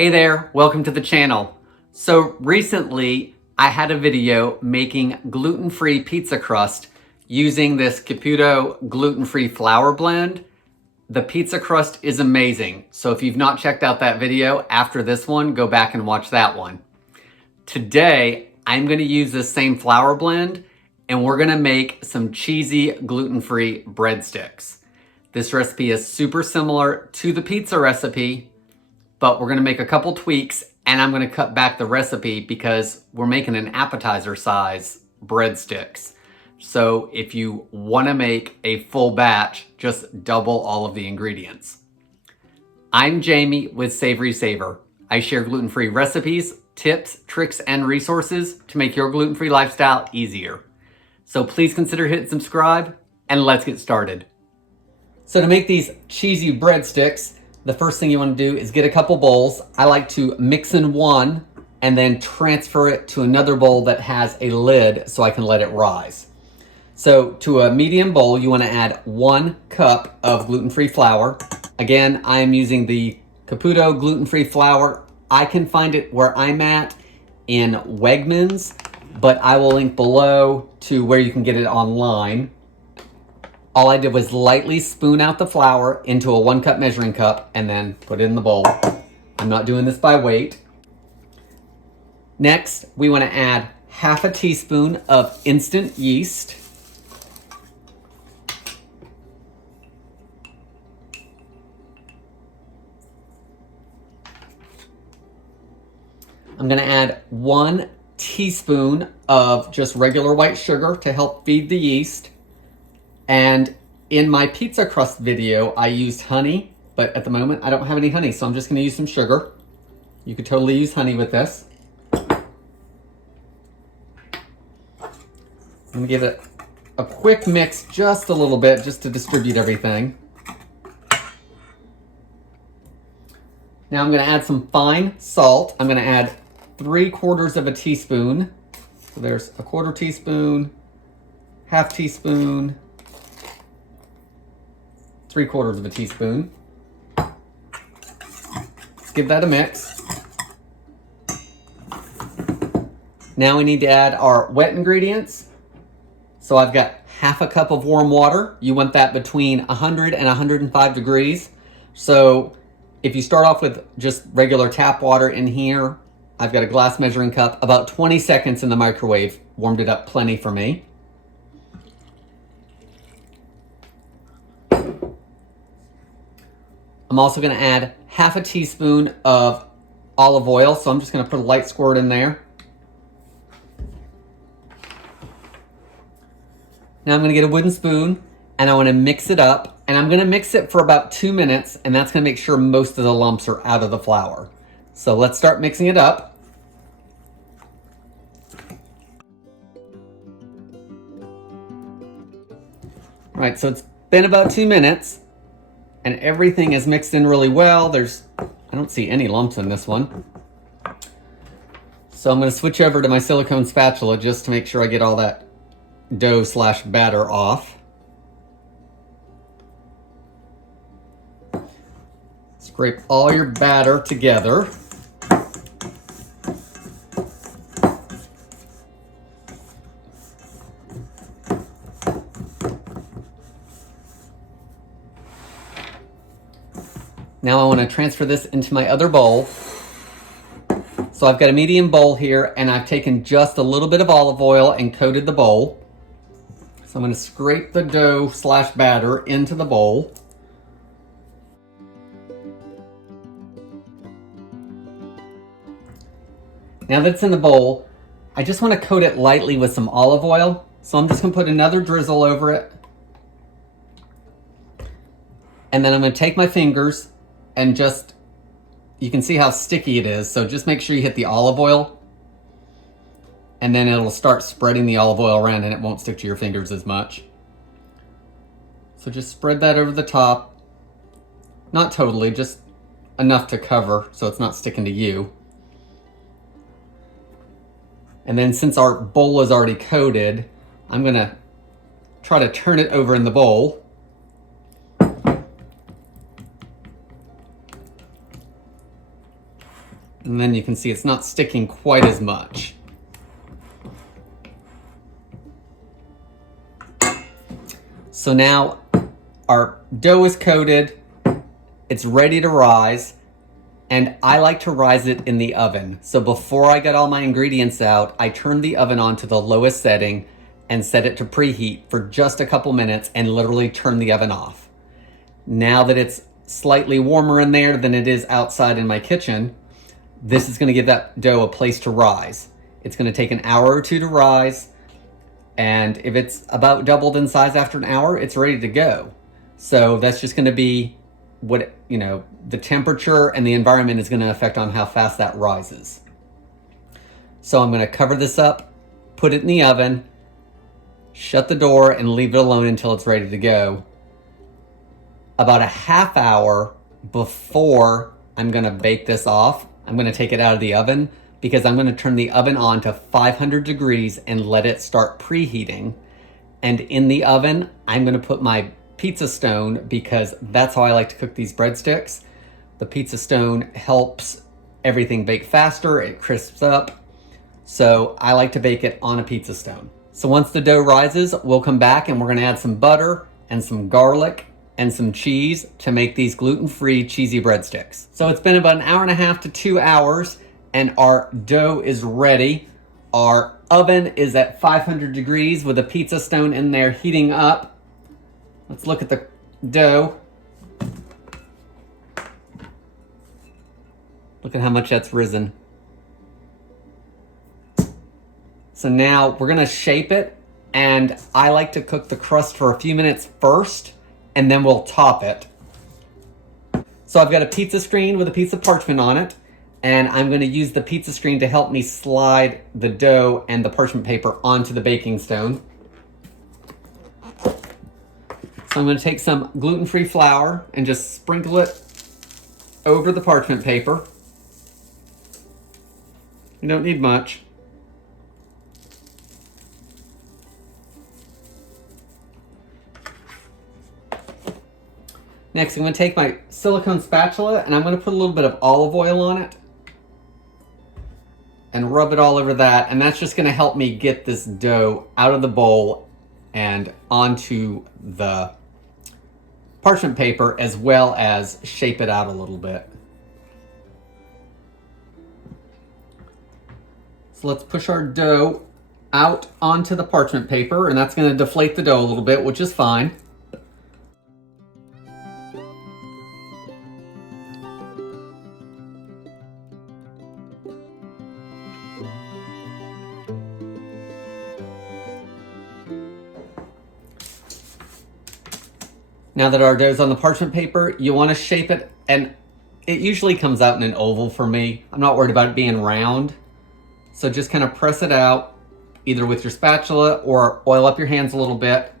Hey there, welcome to the channel. So recently I had a video making gluten-free pizza crust using this Caputo Gluten Free Flour blend. The pizza crust is amazing. So if you've not checked out that video after this one, go back and watch that one. Today, I'm gonna use this same flour blend and we're gonna make some cheesy gluten-free breadsticks. This recipe is super similar to the pizza recipe, but we're gonna make a couple tweaks and I'm gonna cut back the recipe because we're making an appetizer size breadsticks. So if you wanna make a full batch, just double all of the ingredients. I'm Jamie with SavorySaver. I share gluten-free recipes, tips, tricks, and resources to make your gluten-free lifestyle easier. So please consider hitting subscribe and let's get started. So to make these cheesy breadsticks, the first thing you want to do is get a couple bowls. I like to mix in one and then transfer it to another bowl that has a lid so I can let it rise. So to a medium bowl, you want to add 1 cup of gluten-free flour. Again, I am using the Caputo Gluten Free Flour. I can find it where I'm at in Wegmans, but I will link below to where you can get it online. All I did was lightly spoon out the flour into a 1 cup measuring cup and then put it in the bowl. I'm not doing this by weight. Next, we want to add half a teaspoon of instant yeast. I'm going to add 1 teaspoon of just regular white sugar to help feed the yeast. And in my pizza crust video, I used honey, but at the moment I don't have any honey, so I'm just gonna use some sugar. You could totally use honey with this. I'm gonna give it a quick mix, just a little bit, just to distribute everything. Now I'm gonna add some fine salt. I'm gonna add 3/4 of a teaspoon. So there's a 1/4 teaspoon, half teaspoon, 3/4 of a teaspoon. Let's give that a mix. Now we need to add our wet ingredients. So I've got half a cup of warm water. You want that between 100 and 105 degrees. So if you start off with just regular tap water in here, I've got a glass measuring cup, about 20 seconds in the microwave, warmed it up plenty for me. I'm also going to add half a teaspoon of olive oil, so I'm just going to put a light squirt in there. Now I'm going to get a wooden spoon and I want to mix it up, and I'm going to mix it for about 2 minutes, and that's going to make sure most of the lumps are out of the flour. So let's start mixing it up. All right, so it's been about 2 minutes. And everything is mixed in really well. I don't see any lumps in this one. So I'm going to switch over to my silicone spatula just to make sure I get all that dough / batter off. Scrape all your batter together. Now I want to transfer this into my other bowl. So I've got a medium bowl here, and I've taken just a little bit of olive oil and coated the bowl. So I'm going to scrape the dough / batter into the bowl. Now that it's in the bowl, I just want to coat it lightly with some olive oil. So I'm just going to put another drizzle over it. And then I'm going to take my fingers and just, you can see how sticky it is, so just make sure you hit the olive oil, and then it'll start spreading the olive oil around and it won't stick to your fingers as much. So just spread that over the top. Not totally, just enough to cover so it's not sticking to you. And then since our bowl is already coated, I'm gonna try to turn it over in the bowl. And then you can see it's not sticking quite as much. So now our dough is coated, it's ready to rise, and I like to rise it in the oven. So before I get all my ingredients out, I turn the oven on to the lowest setting and set it to preheat for just a couple minutes and literally turn the oven off. Now that it's slightly warmer in there than it is outside in my kitchen, this is gonna give that dough a place to rise. It's gonna take an hour or two to rise, and if it's about doubled in size after an hour, it's ready to go. So that's just gonna be what, the temperature and the environment is gonna affect on how fast that rises. So I'm gonna cover this up, put it in the oven, shut the door, and leave it alone until it's ready to go. About a half hour before I'm gonna bake this off, I'm gonna take it out of the oven because I'm gonna turn the oven on to 500 degrees and let it start preheating. And in the oven, I'm gonna put my pizza stone because that's how I like to cook these breadsticks. The pizza stone helps everything bake faster, it crisps up. So I like to bake it on a pizza stone. So once the dough rises, we'll come back and we're gonna add some butter and some garlic and some cheese to make these gluten-free cheesy breadsticks. So it's been about an hour and a half to 2 hours and our dough is ready. Our oven is at 500 degrees with a pizza stone in there heating up. Let's look at the dough. Look at how much that's risen. So now we're gonna shape it, and I like to cook the crust for a few minutes first, and then we'll top it. So I've got a pizza screen with a piece of parchment on it, and I'm gonna use the pizza screen to help me slide the dough and the parchment paper onto the baking stone. So I'm gonna take some gluten-free flour and just sprinkle it over the parchment paper. You don't need much. Next, I'm gonna take my silicone spatula and I'm gonna put a little bit of olive oil on it and rub it all over that. And that's just gonna help me get this dough out of the bowl and onto the parchment paper, as well as shape it out a little bit. So let's push our dough out onto the parchment paper, and that's gonna deflate the dough a little bit, which is fine. Now that our dough's on the parchment paper, you want to shape it, and it usually comes out in an oval for me. I'm not worried about it being round. So just kind of press it out, either with your spatula or oil up your hands a little bit.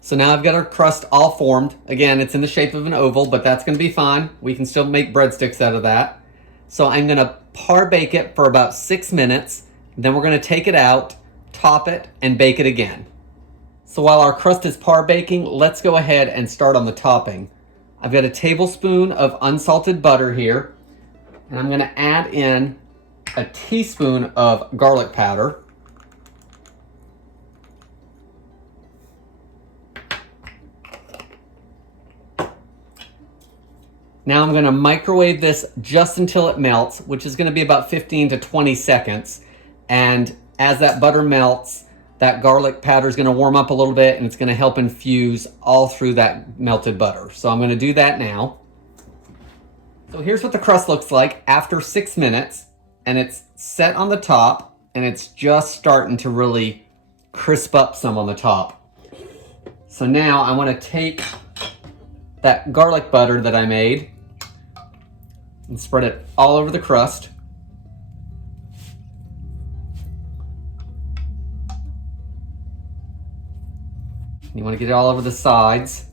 So now I've got our crust all formed. Again, it's in the shape of an oval, but that's gonna be fine. We can still make breadsticks out of that. So I'm gonna par bake it for about 6 minutes. Then we're gonna take it out, top it, and bake it again. So while our crust is par baking, let's go ahead and start on the topping. I've got a tablespoon of unsalted butter here, and I'm gonna add in a teaspoon of garlic powder. Now I'm gonna microwave this just until it melts, which is gonna be about 15 to 20 seconds. And as that butter melts, that garlic powder is gonna warm up a little bit and it's gonna help infuse all through that melted butter. So I'm gonna do that now. So here's what the crust looks like after 6 minutes, and it's set on the top and it's just starting to really crisp up some on the top. So now I wanna take that garlic butter that I made and spread it all over the crust. You want to get it all over the sides.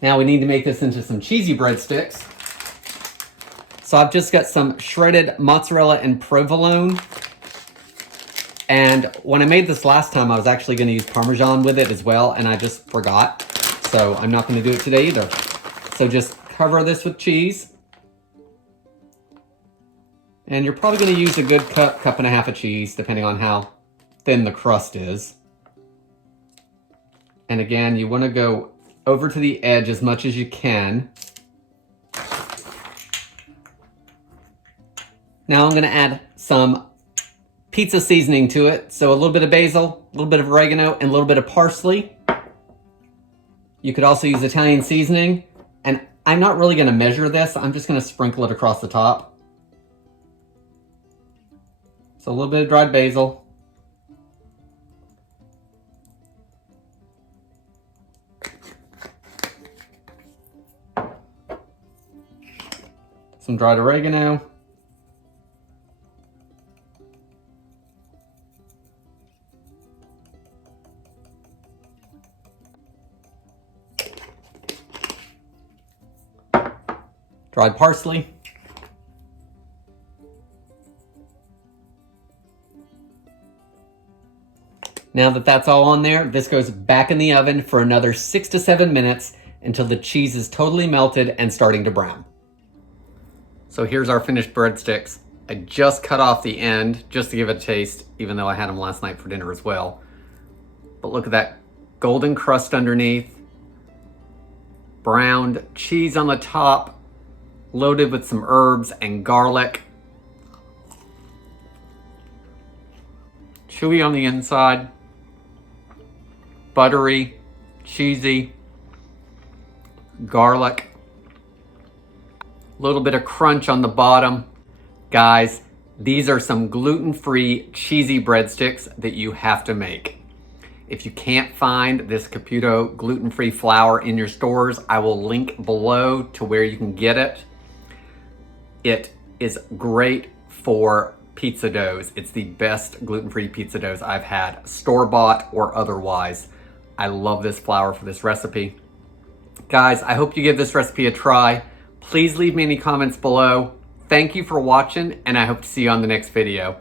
Now we need to make this into some cheesy breadsticks. So I've just got some shredded mozzarella and provolone. And when I made this last time, I was actually going to use Parmesan with it as well, and I just forgot. So I'm not going to do it today either. So just cover this with cheese. And you're probably going to use a good cup and a half of cheese, depending on how thin the crust is. And again, you want to go over to the edge as much as you can. Now I'm going to add some pizza seasoning to it. So a little bit of basil, a little bit of oregano, and a little bit of parsley. You could also use Italian seasoning. And I'm not really going to measure this. I'm just going to sprinkle it across the top. So a little bit of dried basil. Some dried oregano. Dried parsley. Now that that's all on there, this goes back in the oven for another 6 to 7 minutes until the cheese is totally melted and starting to brown. So here's our finished breadsticks. I just cut off the end just to give it a taste, even though I had them last night for dinner as well. But look at that golden crust underneath, browned cheese on the top, loaded with some herbs and garlic. Chewy on the inside, buttery, cheesy, garlic, a little bit of crunch on the bottom. Guys, these are some gluten-free cheesy breadsticks that you have to make. If you can't find this Caputo Gluten Free Flour in your stores, I will link below to where you can get it. It is great for pizza doughs. It's the best gluten-free pizza doughs I've had, store-bought or otherwise. I love this flour for this recipe. Guys, I hope you give this recipe a try. Please leave me any comments below. Thank you for watching, and I hope to see you on the next video.